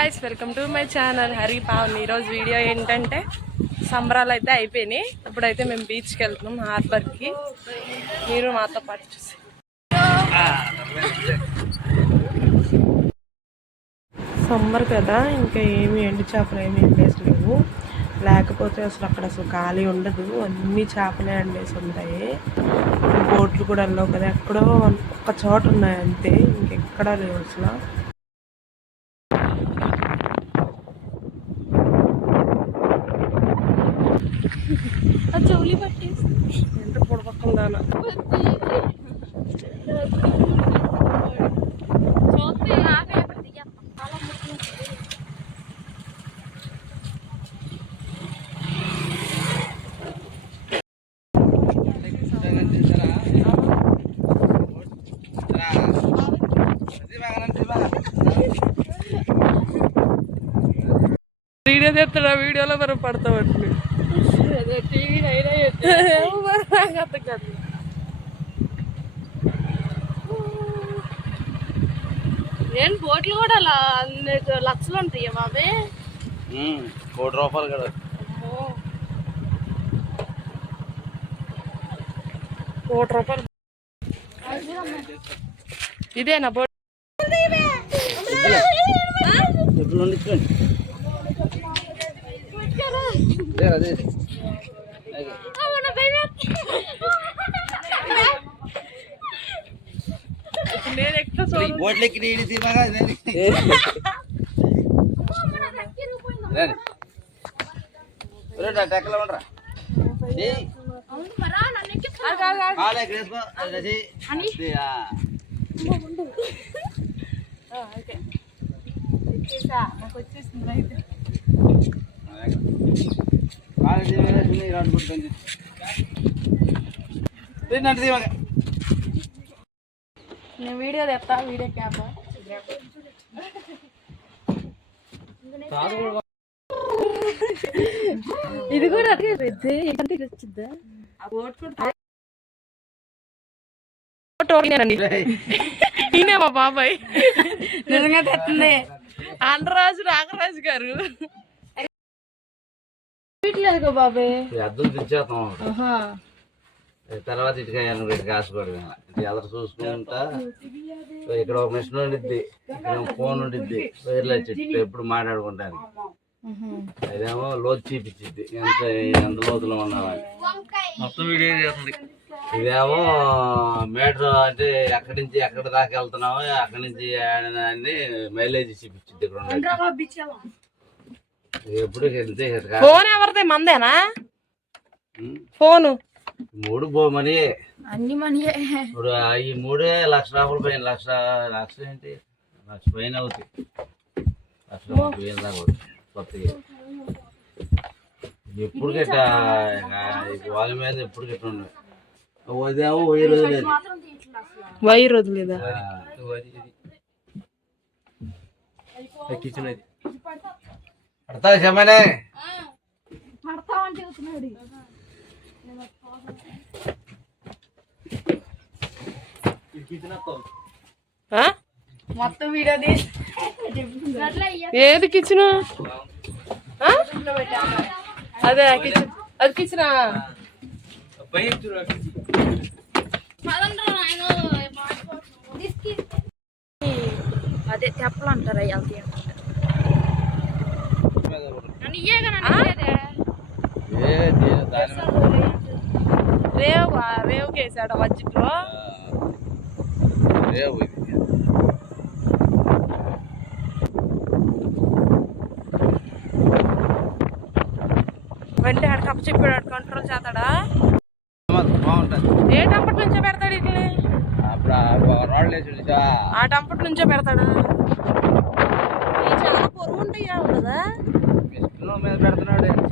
Guys welcome to my channel Hari Pavani. ఈరోజు video ఏంటంటే సంబరాలు అయితే అయిపోయినాయి. ఇప్పుడైతే మేము బీచ్కి వెళ్తున్నాం, హార్బర్కి. మీరు మాతో పాటు చూసి సమ్మర్ కదా, ఇంకా ఏమి ఎండు చేపలు ఏమి ఎండేసి లేవు. లేకపోతే అసలు ఖాళీ ఉండదు, అన్ని చేపలే ఎండేసి ఉంటాయి. బోట్లు కూడా వెళ్ళవు కదా, ఎక్కడో ఒక్క చోట ఉన్నాయి అంతే, ఇంకెక్కడా లేవు అసలు. చెవులి పట్టేసి ఎంత పొడవకుండానా వీడియో చెప్తాడా, వీడియోలో మనం పడతామండి. నేను బోట్లు కూడా అలా లక్షలు ఉంటాయి బాబే. ₹1,00,000 కదా. ₹1,00,000 ఇదేనా బోట్? నేను ఎక్కువ నాకు వచ్చేసింది అయితే. నేను వీడియో తెస్తా, వీడియో క్యాప్. ఇది కూడా వచ్చిద్దా? ఈయనే మా బాబాయ్ నిజంగా తెస్తుంది. ఆంధ్రరాజు నాగరాజు గారు బాబాయ్ తర్వాత ఇటుక ఆశపడి ఎదరు చూసుకుంటా. ఇక్కడ ఒక మిషన్ ఉండిద్ది, ఇక్కడ ఫోన్ ఉండిద్ది, వైర్లు చెట్టు ఎప్పుడు మాట్లాడుకుంటాను. అదేమో లోతు చూపించిద్ది, ఎంత లోతులో ఉన్నామని మొత్తం వీడియో చేస్తుంది. ఇదేమో మీటర్ అంటే ఎక్కడి నుంచి ఎక్కడి దాకా వెళ్తున్నామో అక్కడి నుంచి అని మైలేజ్ చూపించిద్ది. ఇక్కడ ఎప్పుడు వెళ్తే ఫోన్ ఎవరిది? మందేనా ఫోను? 3 మనీ, అన్ని మనీ. ఇప్పుడు ఈ 3 ₹1,00,000 పైన, లక్ష ఏంటి, లక్ష పైన అవుతాయి. ₹1,30,000 కూడా కొత్తగా. ఎప్పుడు గట్ట వాళ్ళ మీద ఎప్పుడు గట్ట ఉన్నాయి. ఉదయం 1000 రోజులేదు, 1000 రోజులేదా? పడతా చెప్పనే మొత్తం వీడియో తీసి ఏది కిచెన్? అదే కిచెన్, అది కిచెనా? అదే తెప్పలు అంటారా? రేవు కేసాడ మధ్యలో. వెంటనే ఆడ కప్ప చెప్పాడు, ఆడు కంట్రోల్ చేస్తాడా? ఏ టంపటి నుంచో పెడతాడు ఇట్లా? ఆ టంపటి నుంచో పెడతాడా? చాలా పొరుగు ఉంటాయా ఉండదా? మీద పెడుతున్నాడు. ఎక్కడ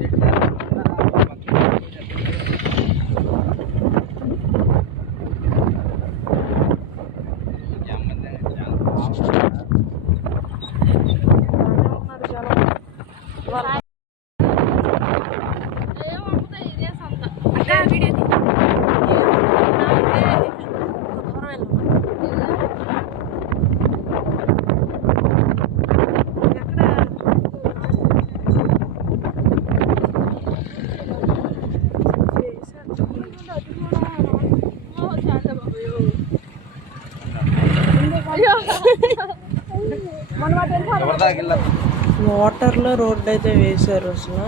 వాటర్లో రోడ్డు అయితే వేశారు అసలు.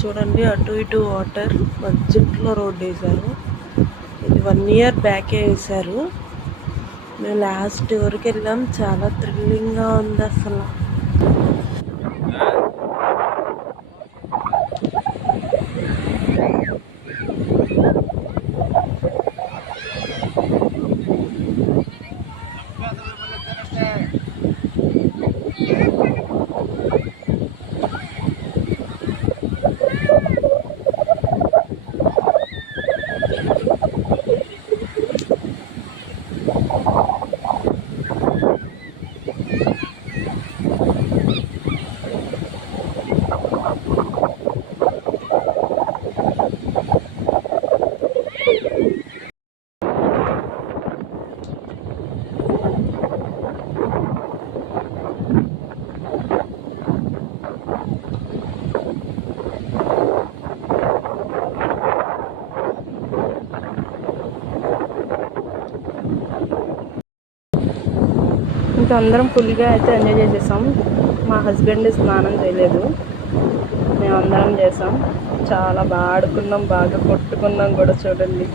చూడండి అటు ఇటు వాటర్, బడ్జెట్లో రోడ్డు వేశారు. ఇది 1 year బ్యాకే వేశారు. మేము లాస్ట్ వరకు వెళ్ళాం, చాలా థ్రిల్లింగ్గా ఉంది అసలు. ఇంకా అందరం ఫుల్గా అయితే ఎంజాయ్ చేసేసాం. మా హస్బెండ్ స్నానం చేయలేదు, మేమందరం చేసాం. చాలా బాగా ఆడుకున్నాం, బాగా కొట్టుకున్నాం కూడా. చూడండి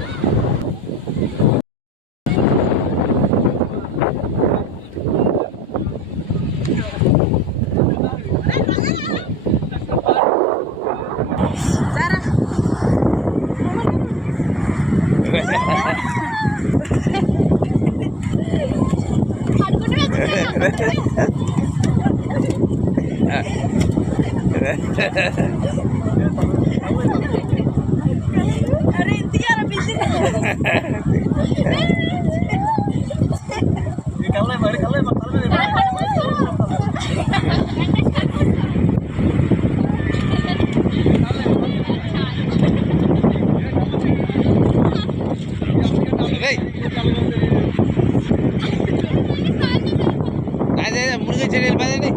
మునిగి చెల్లెలు పదండి,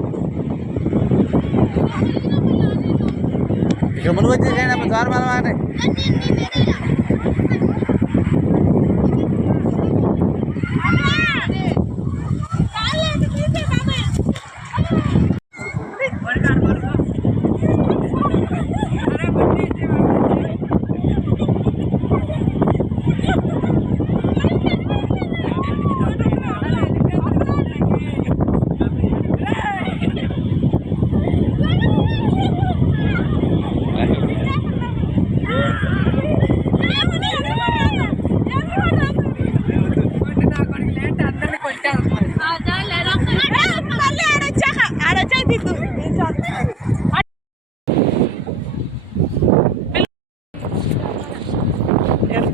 ఇక్కడ మునుగు వచ్చేసేయండి ద్వారం అలవాటే.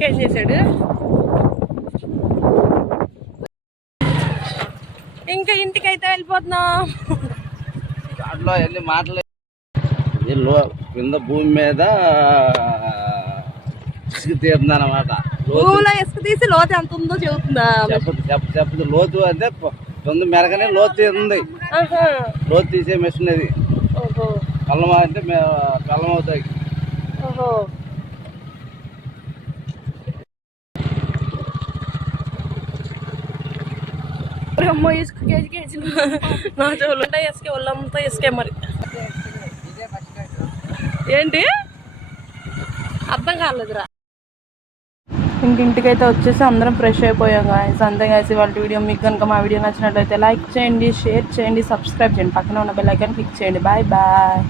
ఏం చేశాడు ఇంకా ఇంటికైతే వెళ్ళిపోతున్నాం. దాంట్లో వెళ్ళి మాటలు కింద భూమి మీద ఇసుక తీరుతుంది అన్నమాట. భూమిలో ఇసుక తీసి లోతు ఎంత ఉందో చెబుతుందా? చెప్పదు లోతు అంటే కింద మెరగనే లోతు తీరుతుంది. లోతు తీసే మిషన్ అది. పల్లం అంటే పల్లం అవుతాయి. అమ్మో ఇసుక కేజీలు నా చెవులు ఉంటాయి. ఇసుకే ఒళ్ళంతా ఇసుకే. మరి ఏంటి అర్థం కాలేదురా. ఇంటికైతే వచ్చేసి అందరం ఫ్రెష్ అయిపోయాం గాయస్. అంతే గాయస్ వాళ్ళ వీడియో. మీకు కనుక మా వీడియో నచ్చినట్లయితే లైక్ చేయండి, షేర్ చేయండి, సబ్స్క్రైబ్ చేయండి, పక్కన ఉన్న బెల్ ఐకాన్ క్లిక్ చేయండి. Bye bye.